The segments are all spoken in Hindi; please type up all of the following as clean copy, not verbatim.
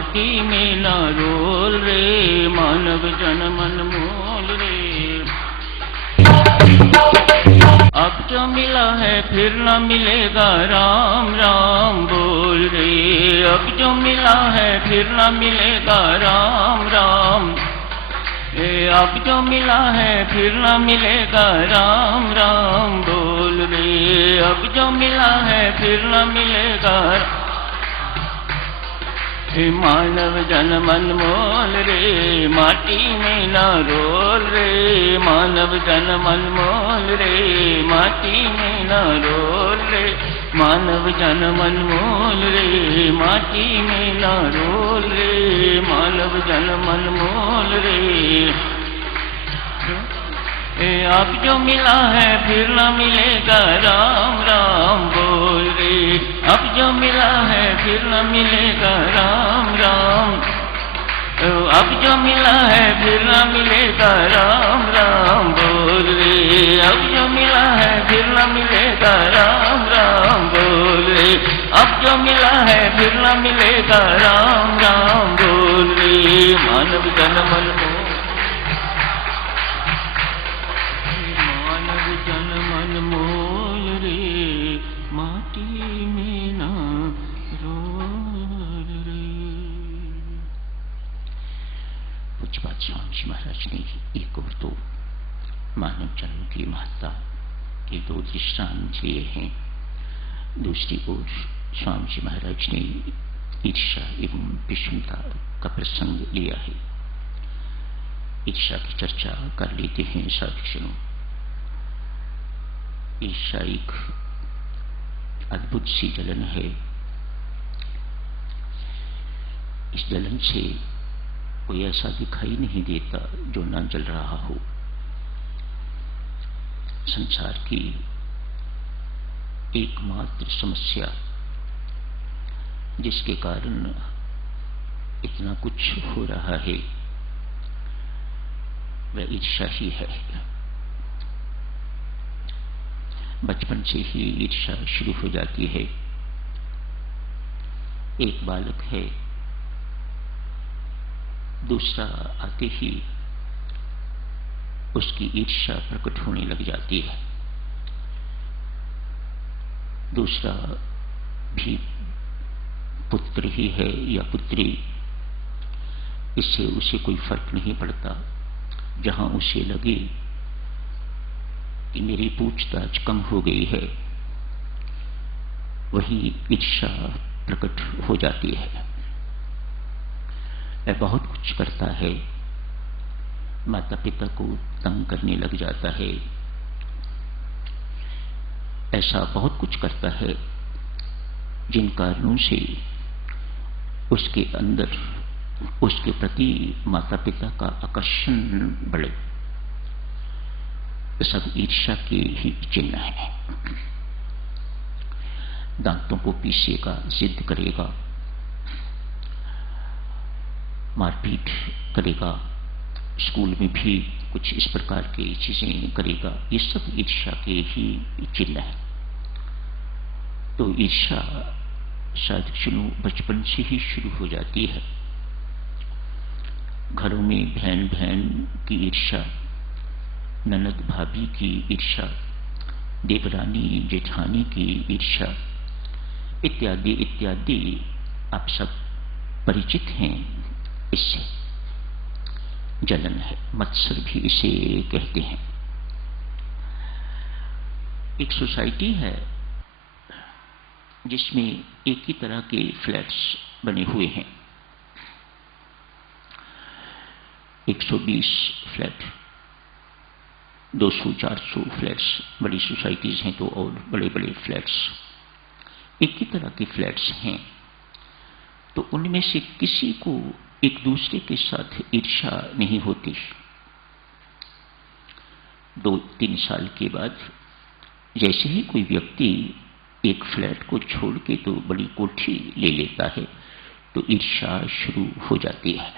माटी में न रोल रे, मानव जन्म अनमोल रे। अब जो मिला है फिर न मिलेगा, राम राम बोल रे। अब जो मिला है फिर न मिलेगा, राम राम। अब जो मिला है फिर न मिलेगा, राम राम बोल रे। अब जो मिला है फिर न मिलेगा, मानव जन्म अनमोल रे, माटी में न रोल रे। मानव जन्म अनमोल रे, माटी में न रोल रे। मानव जन्म अनमोल रे, माटी में न रोल रे। मानव जन्म अनमोल रे। अब जो मिला है फिर न मिलेगा, राम राम बोल रे। अब जो मिला है फिर न मिलेगा, राम राम। अब जो मिला है फिर न मिलेगा, राम राम बोल रे। अब जो मिला है फिर न मिलेगा, राम राम बोल रे। अब जो मिला है फिर न मिलेगा, राम राम बोल रे। मानव जन्म अनमोल, जन्म अनमोल रे, माटी में ना रोल रे। पूज्यपाद स्वामी जी महाराज ने एक और दो मानव जन्म की महत्ता के दो दृष्टांत लिए हैं। दूसरी ओर स्वामी जी महाराज ने ईर्ष्या एवं विषमता का प्रसंग लिया है। ईर्ष्या की चर्चा कर लेते हैं साधुजनों। ईर्ष्या एक अद्भुत सी जलन है। इस जलन से कोई ऐसा दिखाई नहीं देता जो न जल रहा हो। संसार की एकमात्र समस्या जिसके कारण इतना कुछ हो रहा है वह ईर्ष्या ही है। बचपन से ही ईर्ष्या शुरू हो जाती है। एक बालक है, दूसरा आते ही उसकी ईर्ष्या प्रकट होने लग जाती है। दूसरा भी पुत्र ही है या पुत्री, इससे उसे कोई फर्क नहीं पड़ता। जहां उसे लगे कि मेरी पूछताछ कम हो गई है, वही ईर्ष्या प्रकट हो जाती है। वह बहुत कुछ करता है, माता पिता को तंग करने लग जाता है। ऐसा बहुत कुछ करता है जिन कारणों से उसके अंदर उसके प्रति माता पिता का आकर्षण बढ़े। सब ईर्ष्या के ही चिन्ह है। दांतों को पीसेगा, जिद करेगा, मारपीट करेगा, स्कूल में भी कुछ इस प्रकार की चीजें करेगा। ये सब ईर्ष्या के ही चिन्ह है। तो ईर्ष्या शायद शुरू बचपन से ही शुरू हो जाती है। घरों में बहन बहन की ईर्ष्या, ननद भाभी की ईर्ष्या, देवरानी जेठानी की ईर्ष्या इत्यादि इत्यादि आप सब परिचित हैं। इससे जलन है, मत्सर भी इसे कहते हैं। एक सोसाइटी है जिसमें एक ही तरह के फ्लैट्स बने हुए हैं। 120 फ्लैट, 200-400 फ्लैट्स, बड़ी सोसाइटीज हैं तो और बड़े बड़े फ्लैट्स। एक ही तरह के फ्लैट्स हैं, तो उनमें से किसी को एक दूसरे के साथ ईर्ष्या नहीं होती। 2-3 साल के बाद जैसे ही कोई व्यक्ति एक फ्लैट को छोड़ के तो बड़ी कोठी ले लेता है, तो ईर्ष्या शुरू हो जाती है।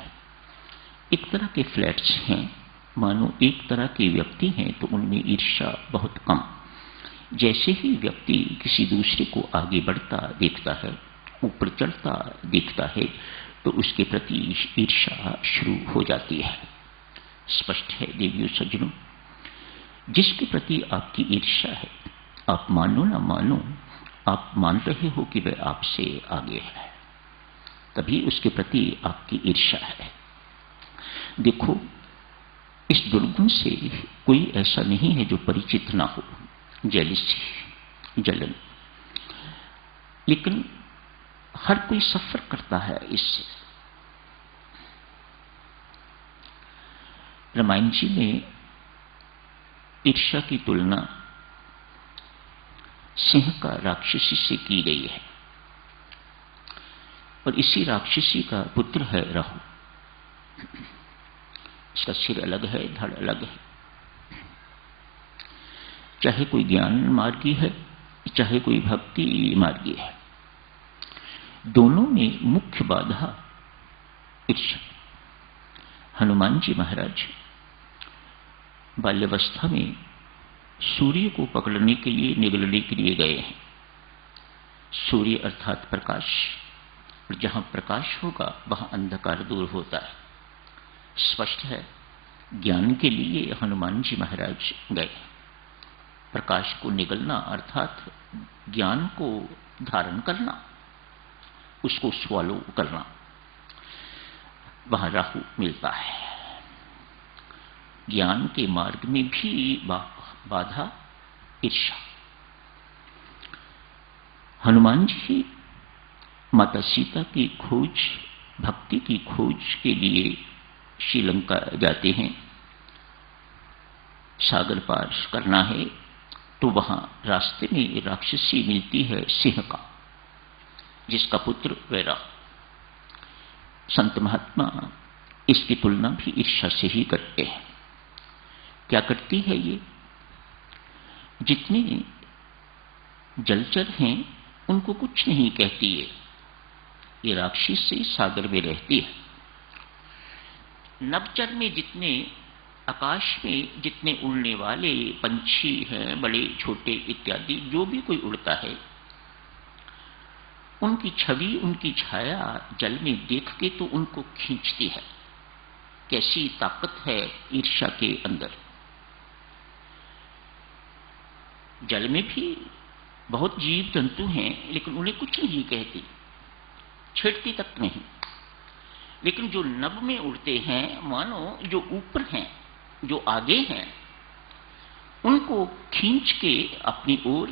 एक तरह के फ्लैट्स हैं, मानो एक तरह के व्यक्ति हैं तो उनमें ईर्ष्या बहुत कम। जैसे ही व्यक्ति किसी दूसरे को आगे बढ़ता देखता है, ऊपर चढ़ता देखता है, तो उसके प्रति ईर्ष्या शुरू हो जाती है। स्पष्ट है देवियों सज्जनों, जिसके प्रति आपकी ईर्ष्या है, आप मानो ना मानो, आप मान रहे हो कि वह आपसे आगे है, तभी उसके प्रति आपकी ईर्ष्या है। देखो, इस दुर्गुण से कोई ऐसा नहीं है जो परिचित ना हो, जेलिसी, जलन, लेकिन हर कोई सफर करता है इससे। रामायण जी में ईर्ष्या की तुलना सिंह का राक्षसी से की गई है, और इसी राक्षसी का पुत्र है राहु। इसका सिर अलग है, धड़ अलग है। चाहे कोई ज्ञान मार्गी है, चाहे कोई भक्ति मार्गी है, दोनों में मुख्य बाधा ईर्ष्या। हनुमान जी महाराज बाल्यावस्था में सूर्य को पकड़ने के लिए, निगलने के लिए गए हैं। सूर्य अर्थात प्रकाश, और जहां प्रकाश होगा वहां अंधकार दूर होता है। स्पष्ट है, ज्ञान के लिए हनुमान जी महाराज गए। प्रकाश को निगलना अर्थात ज्ञान को धारण करना, उसको स्वालो करना, वहां राहु मिलता है। ज्ञान के मार्ग में भी बाधा ईर्ष्या। हनुमान जी माता सीता की खोज, भक्ति की खोज के लिए श्रीलंका जाते हैं। सागर पार करना है तो वहां रास्ते में राक्षसी मिलती है सिंह का, जिसका पुत्र वैरा। संत महात्मा इसकी तुलना भी ईर्ष्या से ही करते हैं। क्या करती है ये? जितने जलचर हैं उनको कुछ नहीं कहती है, ये राक्षसी सागर में रहती है। नवचर में जितने, आकाश में जितने उड़ने वाले पंछी हैं, बड़े छोटे इत्यादि, जो भी कोई उड़ता है, उनकी छवि, उनकी छाया जल में देख के तो उनको खींचती है। कैसी ताकत है ईर्ष्या के अंदर। जल में भी बहुत जीव जंतु हैं, लेकिन उन्हें कुछ नहीं कहती, छेड़ती तक नहीं। लेकिन जो नभ में उड़ते हैं, मानो जो ऊपर हैं, जो आगे हैं, उनको खींच के अपनी ओर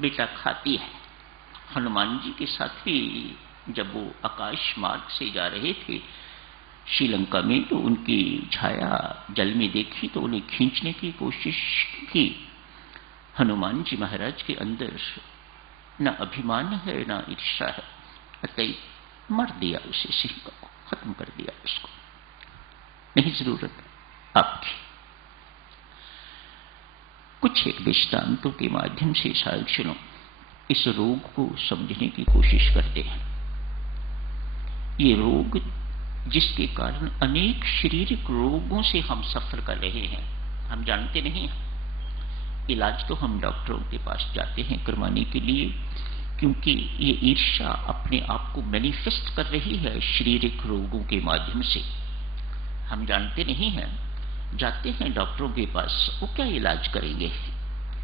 बेटा खाती है। हनुमान जी के साथ भी जब वो आकाश मार्ग से जा रहे थे श्रीलंका में, तो उनकी छाया जल में देखी तो उन्हें खींचने की कोशिश की। हनुमान जी महाराज के अंदर न अभिमान है न ईर्ष्या है, अतः मर दिया उसे, सिंह को खत्म कर दिया, उसको नहीं जरूरत आपकी। कुछ एक दृष्टांतों के माध्यम से शायद सुनो, इस रोग को समझने की कोशिश करते हैं। ये रोग जिसके कारण अनेक शारीरिक रोगों से हम सफर कर रहे हैं, हम जानते नहीं हैं। इलाज तो हम डॉक्टरों के पास जाते हैं करवाने के लिए, क्योंकि ये ईर्ष्या अपने आप को मैनिफेस्ट कर रही है शारीरिक रोगों के माध्यम से। हम जानते नहीं हैं, जाते हैं डॉक्टरों के पास, वो क्या इलाज करेंगे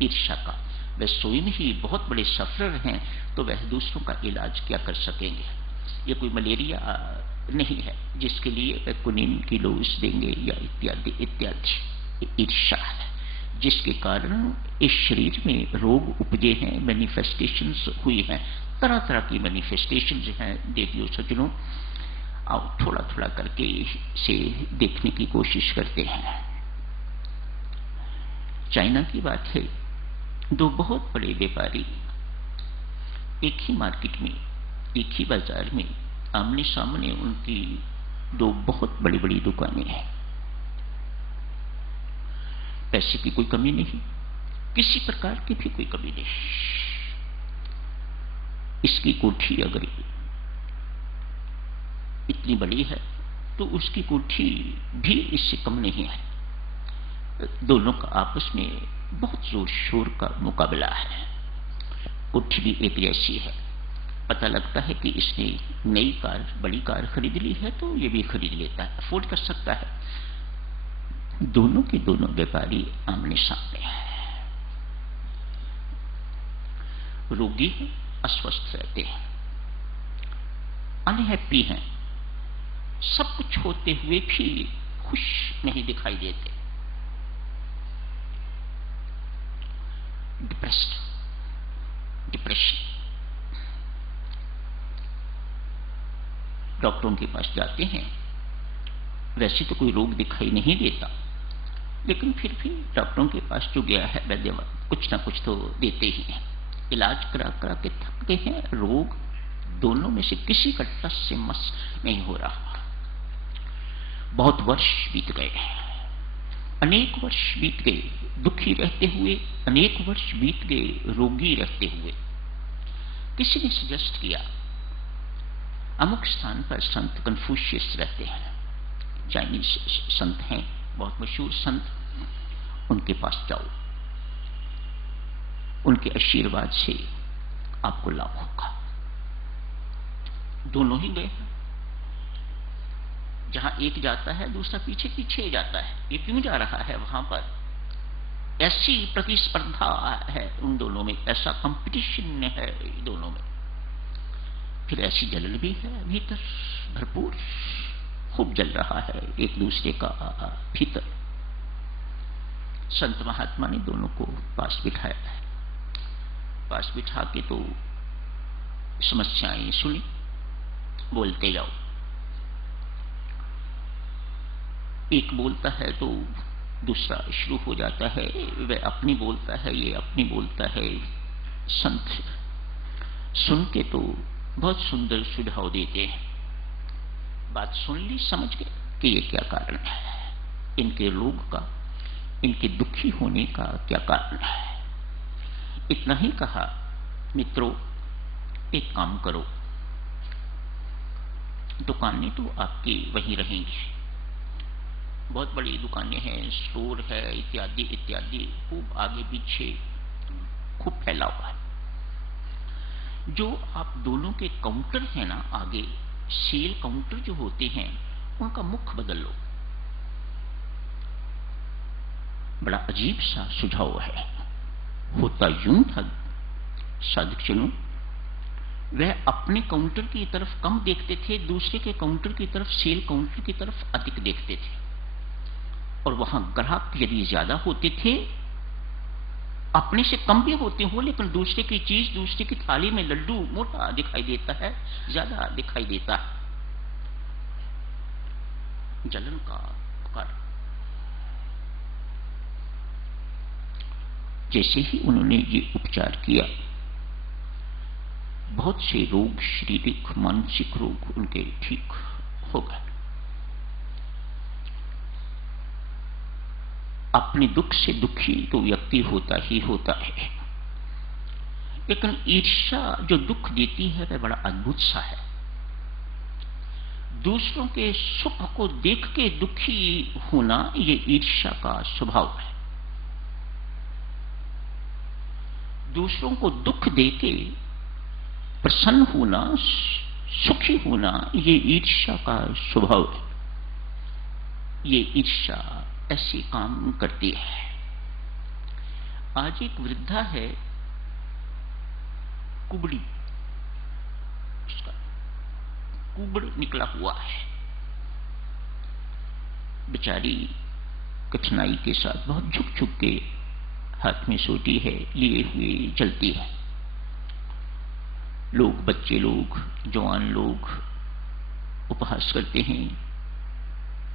ईर्ष्या का? वह स्वयं ही बहुत बड़े सफरर हैं, तो वह दूसरों का इलाज क्या कर सकेंगे? ये कोई मलेरिया नहीं है जिसके लिए वह कुनीन की डोज देंगे या इत्यादि इत्यादि। ईर्ष्या है जिसके कारण इस शरीर में रोग उपजे हैं, मैनिफेस्टेशंस हुई हैं, तरह तरह की मैनिफेस्टेशंस हैं। देवियों सज्जनों, आओ थोड़ा थोड़ा करके से देखने की कोशिश करते हैं। चाइना की बात है, दो बहुत बड़े व्यापारी एक ही मार्केट में, एक ही बाजार में, आमने सामने उनकी दो बहुत बड़ी बड़ी दुकानें हैं। पैसे की कोई कमी नहीं, किसी प्रकार की भी कोई कमी नहीं। इसकी कोठी अगर इतनी बड़ी है तो उसकी कोठी भी इससे कम नहीं है। दोनों का आपस में बहुत जोर शोर का मुकाबला है। कोठी भी एक जैसी है, पता लगता है कि इसने नई कार, बड़ी कार खरीद ली है तो ये भी खरीद लेता है, अफोर्ड कर सकता है। दोनों के दोनों व्यापारी आमने सामने हैं, रोगी हैं, अस्वस्थ रहते हैं, अनहैप्पी हैं, सब कुछ होते हुए भी खुश नहीं दिखाई देते, डिप्रेशन। डॉक्टरों के पास जाते हैं, वैसे तो कोई रोग दिखाई नहीं देता, लेकिन फिर भी डॉक्टरों के पास जो गया है वैद्य कुछ ना कुछ तो देते ही हैं। इलाज करा करा के थक गए हैं, रोग दोनों में से किसी का टस से मस नहीं हो रहा। बहुत वर्ष बीत गए, अनेक वर्ष बीत गए दुखी रहते हुए, अनेक वर्ष बीत गए रोगी रहते हुए। किसी ने सजेस्ट किया, अमुक स्थान पर संत कन्फ्यूशियस रहते हैं, चाइनीज संत हैं, बहुत मशहूर संत, उनके पास जाओ, उनके आशीर्वाद से आपको लाभ होगा। दोनों ही गए, जहां एक जाता है दूसरा पीछे पीछे जाता है। ये क्यों जा रहा है वहां पर? ऐसी प्रतिस्पर्धा है उन दोनों में, ऐसा कंपटीशन है दोनों में, फिर ऐसी जलन भी है भीतर भरपूर, खूब जल रहा है एक दूसरे का भीतर। संत महात्मा ने दोनों को पास बिठाया है, पास बिठा के तो समस्याएं सुनी, बोलते जाओ। एक बोलता है तो दूसरा शुरू हो जाता है, वह अपनी बोलता है, ये अपनी बोलता है। संत सुन के तो बहुत सुंदर सुझाव देते हैं, बात सुन ली, समझ गए कि ये क्या कारण है, इनके रोग का, इनके दुखी होने का क्या कारण है। इतना ही कहा, मित्रों एक काम करो, दुकानें तो आपकी वहीं रहेंगी, बहुत बड़ी दुकानें हैं, स्टोर है, इत्यादि इत्यादि, खूब आगे पीछे खूब फैला हुआ है। जो आप दोनों के काउंटर हैं ना, आगे सेल काउंटर जो होते हैं, उनका मुख बदल लो। बड़ा अजीब सा सुझाव है। होता यूं था साधुजनों, वह अपने काउंटर की तरफ कम देखते थे, दूसरे के काउंटर की तरफ, सेल काउंटर की तरफ अधिक देखते थे, और वहां ग्राहक यदि ज्यादा होते थे, अपने से कम भी होते हो, लेकिन दूसरे की चीज, दूसरे की थाली में लड्डू मोटा दिखाई देता है, ज्यादा दिखाई देता है। जलन का कर। जैसे ही उन्होंने ये उपचार किया, बहुत से रोग, शारीरिक मानसिक रोग उनके ठीक हो गए। अपने दुख से दुखी तो व्यक्ति होता ही होता है, लेकिन ईर्ष्या जो दुख देती है वह बड़ा अद्भुत सा है। दूसरों के सुख को देख के दुखी होना, ये ईर्ष्या का स्वभाव है। दूसरों को दुख देके प्रसन्न होना, सुखी होना, ये ईर्ष्या का स्वभाव है। ये ईर्ष्या ऐसे काम करती है। आज एक वृद्धा है, कुबड़ी, उसका कुबड़ निकला हुआ है, बेचारी कठिनाई के साथ बहुत झुक झुक के हाथ में सोटी है लिए हुए चलती है। लोग, बच्चे लोग, जवान लोग उपहास करते हैं,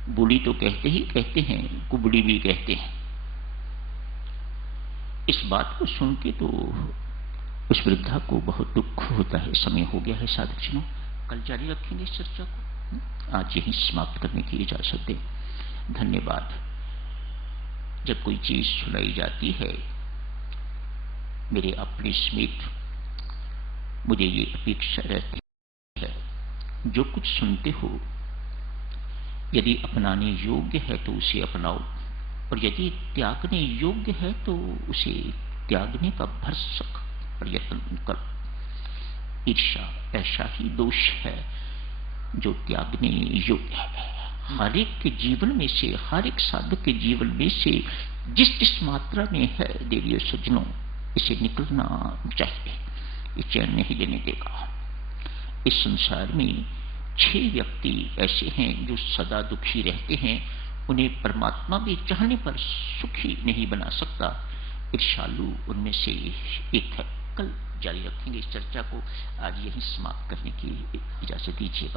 बूढ़ी तो कहते ही कहते हैं, कुबड़ी भी कहते हैं। इस बात को सुन के तो उस वृद्धा को बहुत दुख होता है। समय हो गया है साधुजनों, कल जारी रखेंगे इस चर्चा को, आज यही समाप्त करने की इजाजत दें। धन्यवाद। जब कोई चीज सुनाई जाती है मेरे अपने समेत, मुझे ये अपेक्षा रहती है, जो कुछ सुनते हो यदि अपनाने योग्य है तो उसे अपनाओ, और यदि त्यागने योग्य है तो उसे त्यागने का भरसक प्रयत्न करो। ईर्ष्या ऐसा ही दोष है जो त्यागने योग्य है। हर एक के जीवन में से, हर एक साधक के जीवन में से जिस जिस मात्रा में है देवियों सज्जनों, इसे निकलना चाहिए। ये चैन नहीं लेने देगा। इस संसार में 6 व्यक्ति ऐसे हैं जो सदा दुखी रहते हैं। उन्हें परमात्मा भी चाहने पर सुखी नहीं बना सकता। ईर्ष्यालु उनमें से एक है। कल जारी रखेंगे इस चर्चा को। आज यही समाप्त करने की इजाजत दीजिएगा।